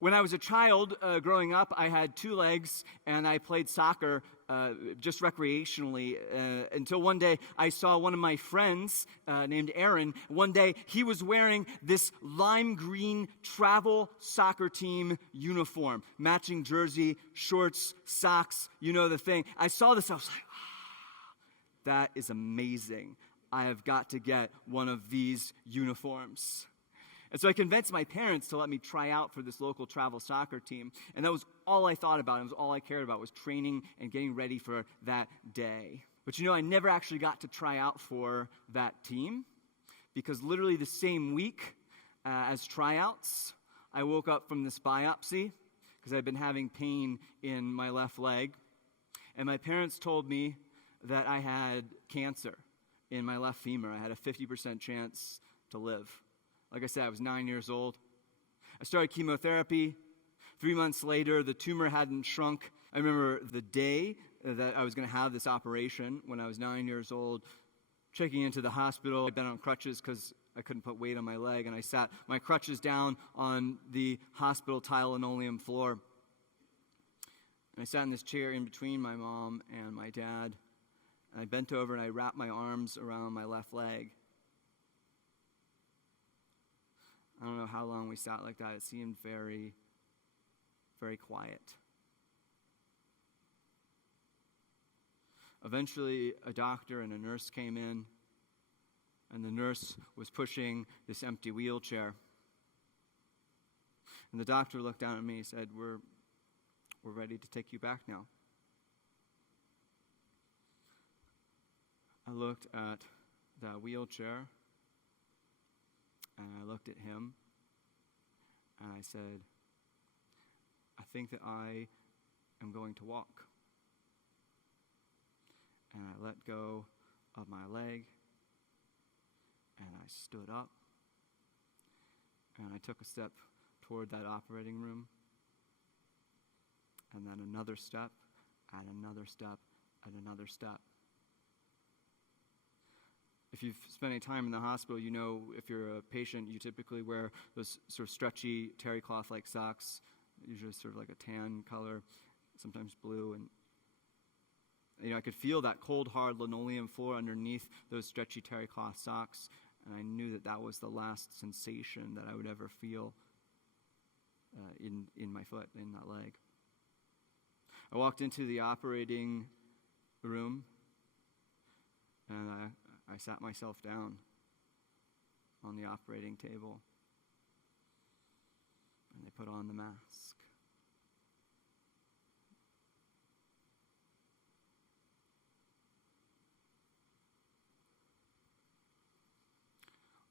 When I was a child growing up, I had two legs and I played soccer just recreationally until one day I saw one of my friends named Aaron. One day he was wearing this lime green travel soccer team uniform, matching jersey, shorts, socks, you know the thing. I saw this, I was like, that is amazing. I have got to get one of these uniforms. And so I convinced my parents to let me try out for this local travel soccer team. And that was all I thought about. It was all I cared about was training and getting ready for that day. But I never actually got to try out for that team because literally the same week as tryouts, I woke up from this biopsy because I'd been having pain in my left leg. And my parents told me that I had cancer in my left femur. I had a 50% chance to live. Like I said, I was 9 years old. I started chemotherapy. 3 months later, the tumor hadn't shrunk. I remember the day that I was going to have this operation when I was 9 years old, checking into the hospital. I'd been on crutches because I couldn't put weight on my leg, and I sat my crutches down on the hospital tile linoleum floor. And I sat in this chair in between my mom and my dad, and I bent over and I wrapped my arms around my left leg. I don't know how long we sat like that. It seemed very, very quiet. Eventually, a doctor and a nurse came in, and the nurse was pushing this empty wheelchair. And the doctor looked down at me and said, we're ready to take you back now. I looked at that wheelchair, and I looked at him, and I said, I think that I am going to walk. And I let go of my leg, and I stood up, and I took a step toward that operating room, and then another step, and another step, and another step. If you've spent any time in the hospital, you know if you're a patient, you typically wear those sort of stretchy terry cloth-like socks, usually sort of like a tan color, sometimes blue. And I could feel that cold, hard linoleum floor underneath those stretchy terry cloth socks, and I knew that that was the last sensation that I would ever feel in my foot, in that leg. I walked into the operating room, and I sat myself down on the operating table, and they put on the mask.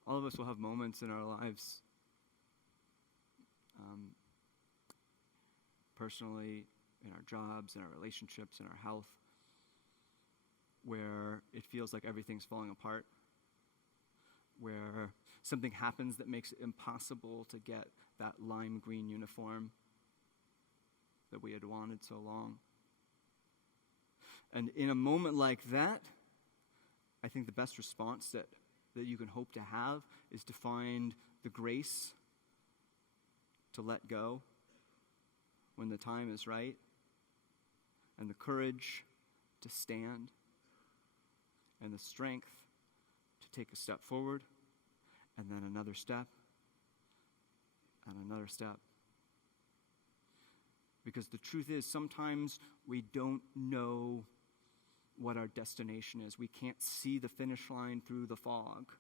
All of us will have moments in our lives, personally, in our jobs, in our relationships, in our health, where it feels like everything's falling apart, where something happens that makes it impossible to get that lime green uniform that we had wanted so long. And in a moment like that, I think the best response that you can hope to have is to find the grace to let go when the time is right, and the courage to stand, and the strength to take a step forward, and then another step, and another step. Because the truth is, sometimes we don't know what our destination is. We can't see the finish line through the fog.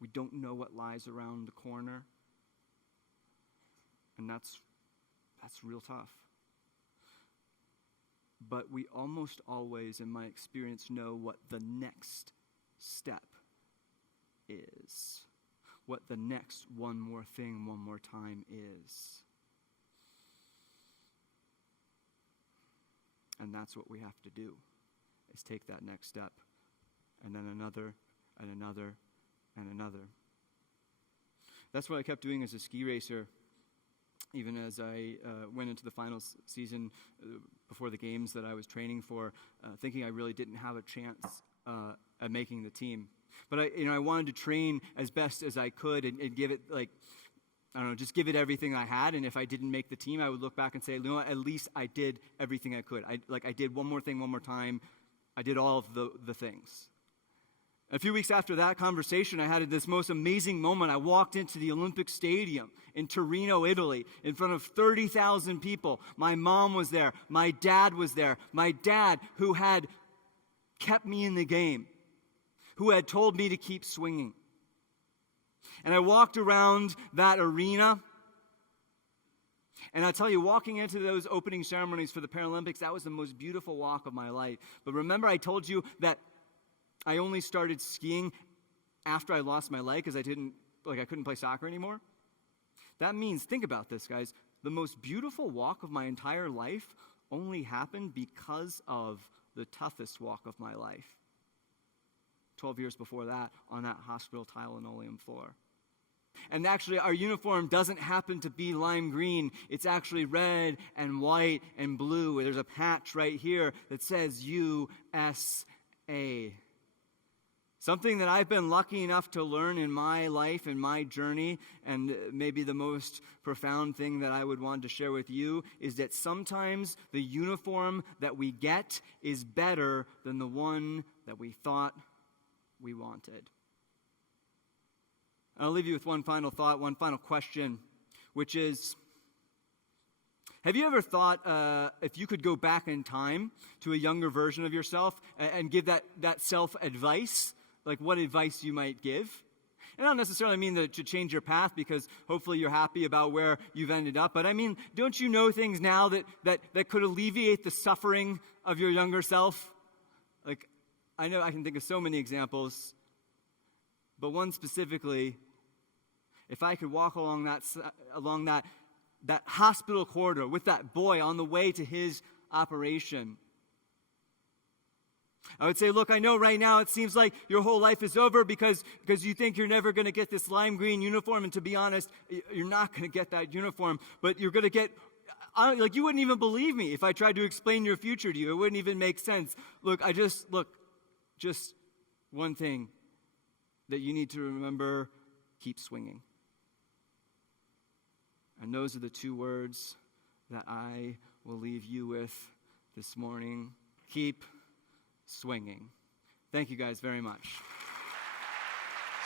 We don't know what lies around the corner. And that's real tough. But we almost always, in my experience, know what the next step is. What the next one more thing, one more time is. And that's what we have to do, is take that next step, and then another, and another, and another. That's what I kept doing as a ski racer, even as I went into the final season before the games that I was training for, thinking I really didn't have a chance at making the team. But I wanted to train as best as I could and give it like I don't know, just give it everything I had. And if I didn't make the team, I would look back and say, you know what, at least I did everything I could. I did one more thing, one more time. I did all of the things. A few weeks after that conversation, I had this most amazing moment. I walked into the Olympic Stadium in Torino, Italy, in front of 30,000 people. My mom was there. My dad was there. My dad, who had kept me in the game, who had told me to keep swinging. And I walked around that arena, and I tell you, walking into those opening ceremonies for the Paralympics, that was the most beautiful walk of my life. But remember, I told you that I only started skiing after I lost my leg because I couldn't play soccer anymore. That means, think about this, guys, the most beautiful walk of my entire life only happened because of the toughest walk of my life. 12 years before that, on that hospital tile linoleum floor. And actually, our uniform doesn't happen to be lime green. It's actually red and white and blue. There's a patch right here that says USA. Something that I've been lucky enough to learn in my life, in my journey, and maybe the most profound thing that I would want to share with you is that sometimes the uniform that we get is better than the one that we thought we wanted. I'll leave you with one final thought, one final question, which is, have you ever thought if you could go back in time to a younger version of yourself and give that self advice, like what advice you might give? And I don't necessarily mean to change your path because hopefully you're happy about where you've ended up, but I mean, don't you know things now that could alleviate the suffering of your younger self? Like, I know I can think of so many examples, but one specifically, if I could walk along that hospital corridor with that boy on the way to his operation, I would say, look, I know right now it seems like your whole life is over because you think you're never going to get this lime green uniform, and to be honest, you're not going to get that uniform, but you're going to get, like, you wouldn't even believe me if I tried to explain your future to you. It wouldn't even make sense. Just one thing that you need to remember: keep swinging. And those are the two words that I will leave you with this morning. Keep swinging. Thank you guys very much.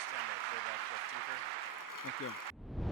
Stand up, go back, left deeper. Thank you.